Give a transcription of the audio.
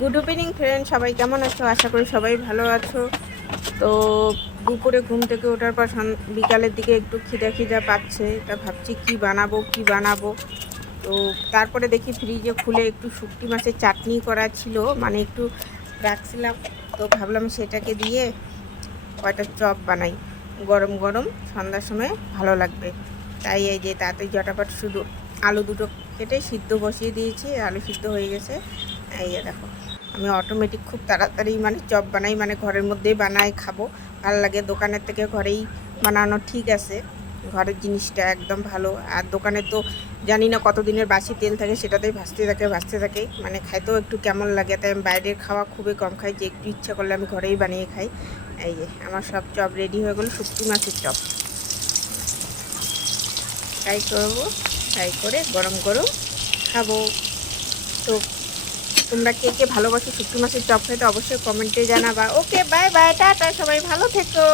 Good evening friend সবাই কেমন আছো? আশা করি সবাই ভালো আছো। তো দুপুরে ঘুম থেকে ওঠার পর বিকালের দিকে একটু খিদা খিদা পাচ্ছে। তা ভাবছি কি বানাবো কি বানাবো? তো তারপরে দেখি ফ্রিজে খুলে একটু শুটকি মাছের চাটনি করা ছিল। মানে একটু রাখছিলাম। তো ভাবলাম সেটাকে দিয়ে কয়টা চপ বানাই। গরম গরম, সন্ধ্যার সময় ভালো লাগবে। তাই এই যে তাতে জটাপট শুধু আলু দুটো কেটে সিদ্ধ বসিয়ে দিয়েছি। আলু সিদ্ধ হয়ে গেছে। এই দেখো, আমি অটোমেটিক খুব তাড়াতাড়ি মানে চপ বানাই মানে ঘরের মধ্যেই বানাই, খাব। ভালো লাগে দোকানের থেকে ঘরেই বানানো, ঠিক আছে। ঘরের জিনিসটা একদম ভালো। আর দোকানে তো জানি না কতদিনের বাসি তেল থাকে, সেটাতেই ভাসতে থাকে ভাসতে থাকে। মানে খাইতেও একটু কেমন লাগে, তাই আমি বাইরের খাওয়া খুবই কম খাই। যে একটু ইচ্ছা করলে আমি ঘরেই বানিয়ে খাই। এই যে, আমার সব চপ রেডি হয়ে গেলো, শুটকি মাছের চপ। ফ্রাই করব ফ্রাই করে গরম গরম খাব। তো তোমরা কে কে ভালোবাসো শুক্তি মাছের চপ খেতে অবশ্যই কমেন্টে জানাবা। ওকে বাই বাই টাটা, সবাই ভালো থেকো।